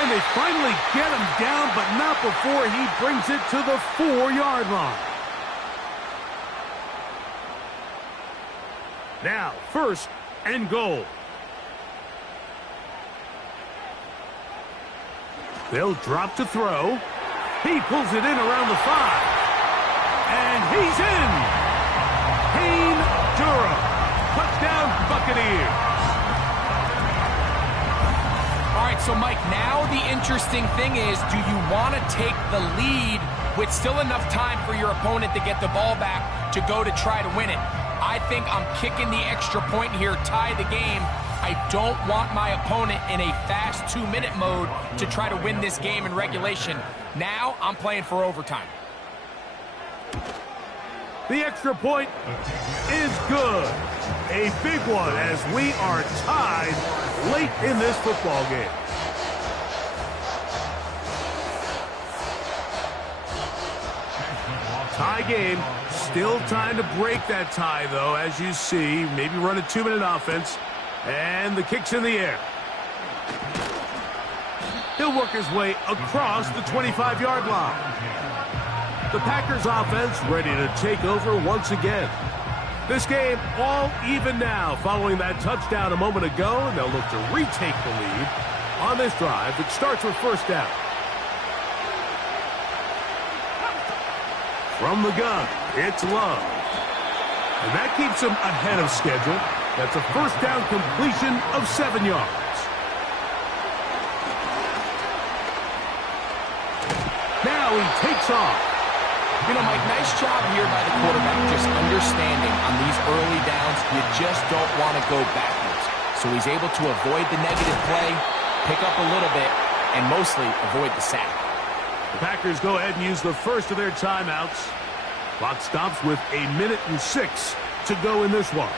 And they finally get him down, but not before he brings it to the 4-yard line. Now, 1st and goal. They'll drop to throw. He pulls it in around the 5. And he's in. Payne Durham. Touchdown, Buccaneers. All right, so Mike, now the interesting thing is, do you want to take the lead with still enough time for your opponent to get the ball back to go to try to win it? I think I'm kicking the extra point here, tie the game. I don't want my opponent in a fast 2-minute mode to try to win this game in regulation. Now I'm playing for overtime. The extra point is good. A big one as we are tied late in this football game. Tie game. Still time to break that tie, though, as you see. Maybe run a 2-minute offense. And the kick's in the air. He'll work his way across the 25-yard line. The Packers offense ready to take over once again. This game all even now following that touchdown a moment ago, and they'll look to retake the lead on this drive. It starts with first down. From the gun, it's Love. And that keeps him ahead of schedule. That's a first down completion of 7 yards. Now he takes off. You know, Mike, nice job here by the quarterback, just understanding on these early downs, you just don't want to go backwards. So he's able to avoid the negative play, pick up a little bit, and mostly avoid the sack. The Packers go ahead and use the first of their timeouts. Clock stops with 1:06 to go in this one.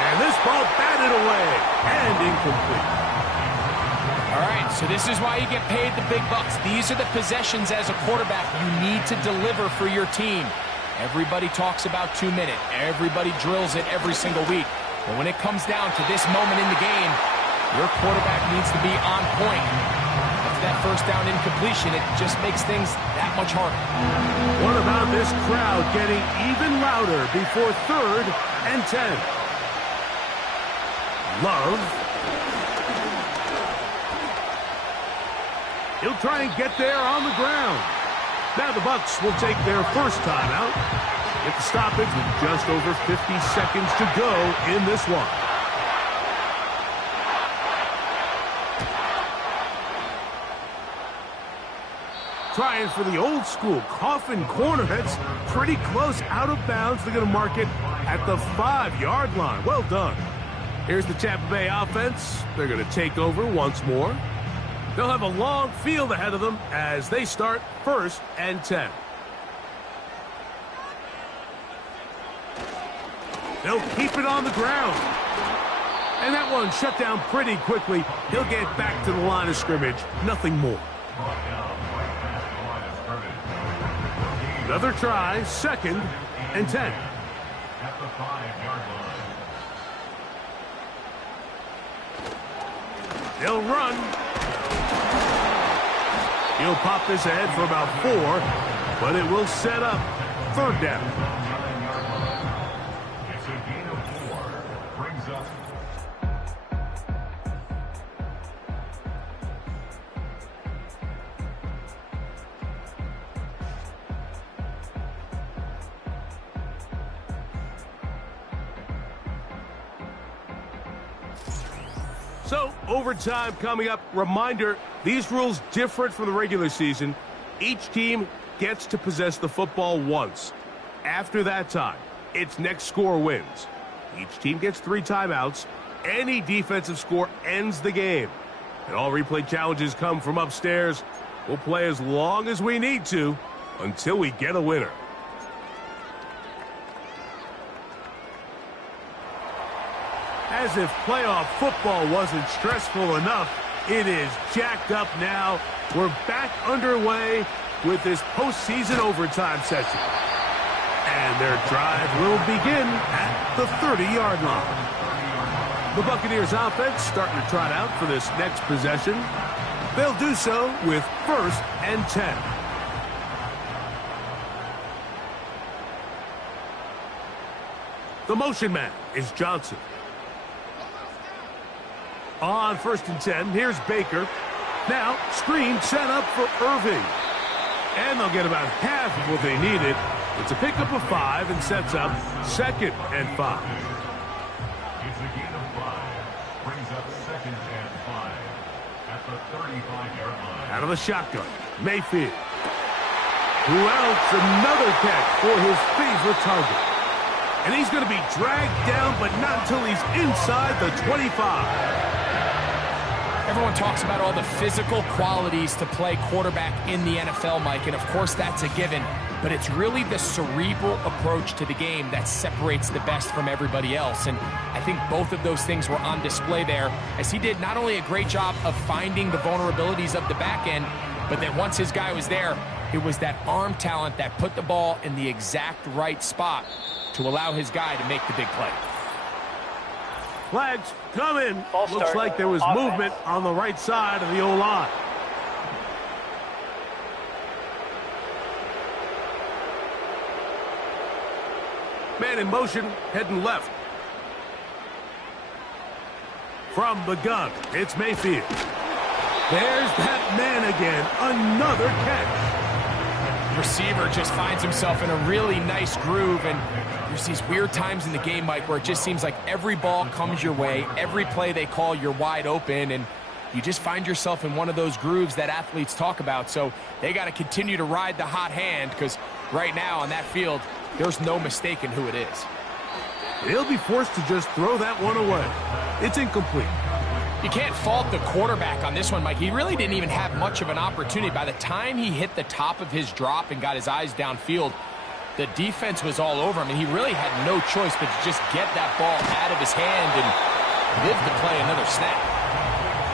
And this ball batted away and incomplete. All right, so this is why you get paid the big bucks. These are the possessions as a quarterback you need to deliver for your team. Everybody talks about 2 minutes. Everybody drills it every single week. But when it comes down to this moment in the game, your quarterback needs to be on point. After that first down incompletion, it just makes things that much harder. What about this crowd getting even louder before 3rd and 10? Love. He'll try and get there on the ground. Now the Bucs will take their first timeout. Get the stoppage with just over 50 seconds to go in this one. Trying for the old school coffin corner. That's pretty close out of bounds. They're going to mark it at the 5-yard line. Well done. Here's the Tampa Bay offense. They're going to take over once more. They'll have a long field ahead of them as they start 1st and 10. They'll keep it on the ground. And that one shut down pretty quickly. He'll get back to the line of scrimmage. Nothing more. Another try, 2nd and 10. At the 5-yard line. They'll run. He'll pop this ahead for about 4, but it will set up 3rd down. It's a gain of 4. Brings up. So, overtime coming up. Reminder, these rules different from the regular season. Each team gets to possess the football once. After that time, its next score wins. Each team gets 3 timeouts. Any defensive score ends the game. And all replay challenges come from upstairs. We'll play as long as we need to until we get a winner. As if playoff football wasn't stressful enough, it is jacked up now. We're back underway with this postseason overtime session. And their drive will begin at the 30-yard line. The Buccaneers offense starting to trot out for this next possession. They'll do so with 1st and 10. The motion man is Johnson. On 1st and 10, here's Baker. Now, screen set up for Irving. And they'll get about half of what they needed. It's a pickup of 5 and sets up 2nd and 5. It's a gain of 5. Brings up 2nd and 5. At the 35-yard line. Out of the shotgun, Mayfield. Who else? Another catch for his favorite target. And he's going to be dragged down, but not until he's inside the 25. Everyone talks about all the physical qualities to play quarterback in the NFL, Mike, and of course that's a given, but it's really the cerebral approach to the game that separates the best from everybody else, and I think both of those things were on display there, as he did not only a great job of finding the vulnerabilities of the back end, but that once his guy was there, it was that arm talent that put the ball in the exact right spot to allow his guy to make the big play. Flags come in. False Looks start. like there was Offense. movement on the right side of the O-line. Man in motion, heading left. From the gun, it's Mayfield. There's that man again. Another catch. Receiver just finds himself in a really nice groove, and there's these weird times in the game, Mike, where it just seems like every ball comes your way, every play they call, you're wide open, and you just find yourself in one of those grooves that athletes talk about. So they got to continue to ride the hot hand, because right now on that field, there's no mistaking who it is. He'll be forced to just throw that one away. It's incomplete. You can't fault the quarterback on this one, Mike. He really didn't even have much of an opportunity. By the time he hit the top of his drop and got his eyes downfield, the defense was all over him, and he really had no choice but to just get that ball out of his hand and live to play another snap.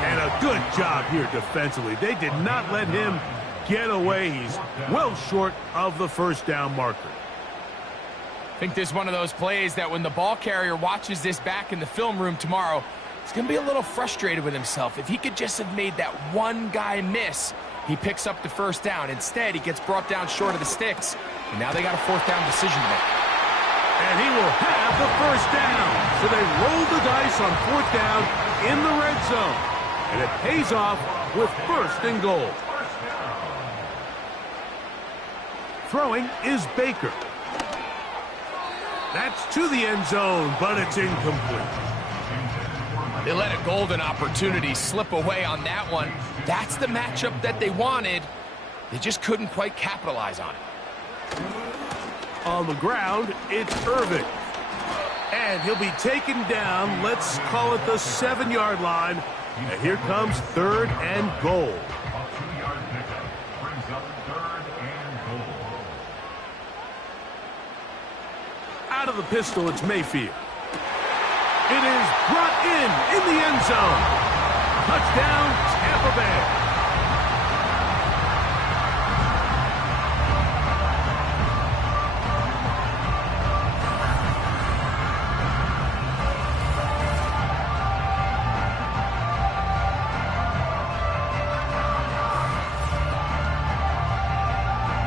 And a good job here defensively. They did not let him get away. He's well short of the first down marker. I think this is one of those plays that when the ball carrier watches this back in the film room tomorrow, he's going to be a little frustrated with himself. If he could just have made that one guy miss, he picks up the first down. Instead, he gets brought down short of the sticks, and now they got a fourth down decision to make. And he will have the first down. So they roll the dice on fourth down in the red zone. And it pays off with first and goal. Throwing is Baker. That's to the end zone, but it's incomplete. They let a golden opportunity slip away on that one. That's the matchup that they wanted. They just couldn't quite capitalize on it. On the ground, it's Irving. And he'll be taken down, let's call it the 7-yard line. And here comes third and goal. A 2-yard pickup brings up third and goal. Out of the pistol, it's Mayfield. It is brought in the end zone. Touchdown, Tampa Bay.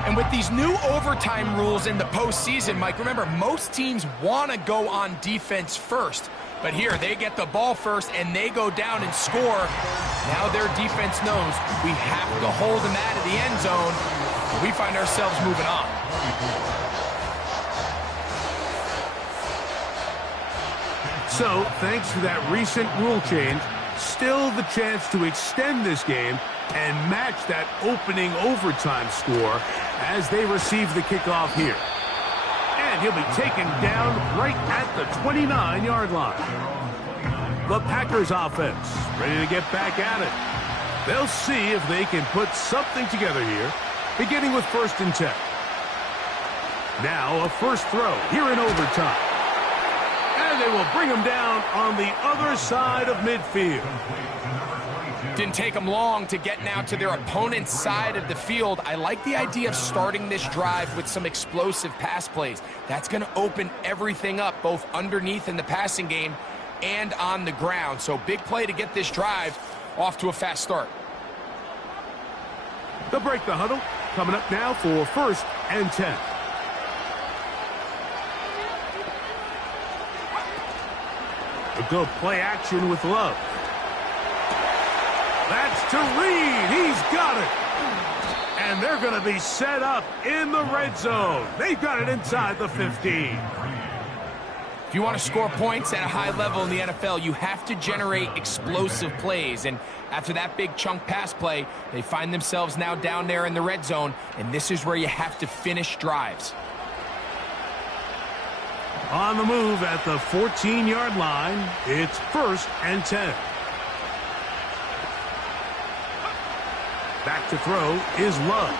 And with these new overtime rules in the postseason, Mike, remember, most teams want to go on defense first. But here, they get the ball first, and they go down and score. Now their defense knows we have to hold them out of the end zone. We find ourselves moving on. So, thanks to that recent rule change, still the chance to extend this game and match that opening overtime score as they receive the kickoff here. And he'll be taken down right at the 29-yard line. The Packers offense ready to get back at it. They'll see if they can put something together here, beginning with 1st and 10. Now a first throw here in overtime. And they will bring him down on the other side of midfield. Didn't take them long to get now to their opponent's side of the field. I like the idea of starting this drive with some explosive pass plays. That's going to open everything up, both underneath in the passing game and on the ground. So big play to get this drive off to a fast start. They'll break the huddle. Coming up now for 1st and 10. A good play action with Love. That's to Reed. He's got it. And they're going to be set up in the red zone. They've got it inside the 15. If you want to score points at a high level in the NFL, you have to generate explosive plays. And after that big chunk pass play, they find themselves now down there in the red zone. And this is where you have to finish drives. On the move at the 14-yard line, it's 1st and 10. to throw is Love.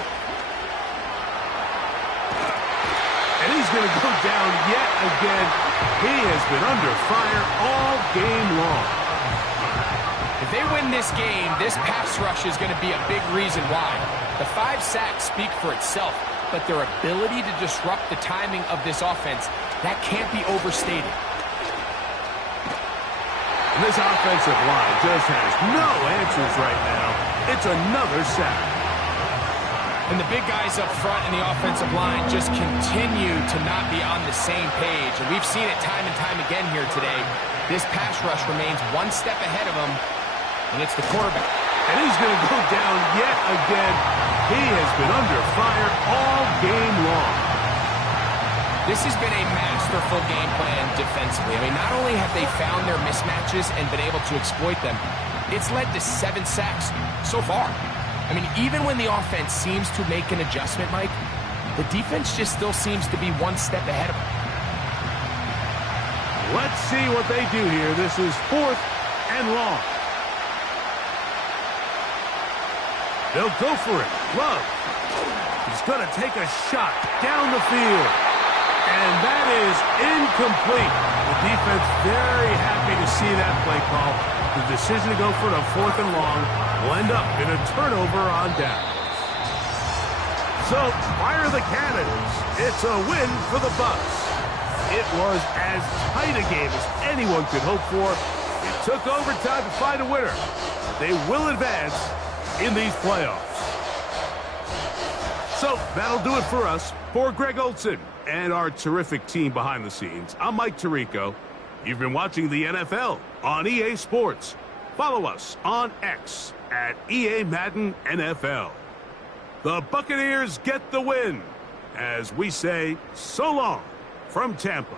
And he's going to go down yet again. He has been under fire all game long. If they win this game, this pass rush is going to be a big reason why. The 5 sacks speak for itself, but their ability to disrupt the timing of this offense, that can't be overstated. And this offensive line just has no answers right now. It's another sack. And the big guys up front in the offensive line just continue to not be on the same page. And we've seen it time and time again here today. This pass rush remains one step ahead of them, and it's the quarterback. And he's going to go down yet again. He has been under fire all game long. This has been a masterful game plan defensively. I mean, not only have they found their mismatches and been able to exploit them, it's led to 7 sacks so far. I mean, even when the offense seems to make an adjustment, Mike, the defense just still seems to be one step ahead of them. Let's see what they do here. This is 4th and long. They'll go for it. Love. He's going to take a shot down the field. And that is incomplete. The defense very happy to see that play call. The decision to go for the 4th and long will end up in a turnover on downs. So, fire the cannons. It's a win for the Bucs. It was as tight a game as anyone could hope for. It took overtime to find a winner. They will advance in these playoffs. So, that'll do it for us. For Greg Olson and our terrific team behind the scenes, I'm Mike Tirico. You've been watching the NFL on EA Sports. Follow us on X at EA Madden NFL. The Buccaneers get the win as we say so long from Tampa.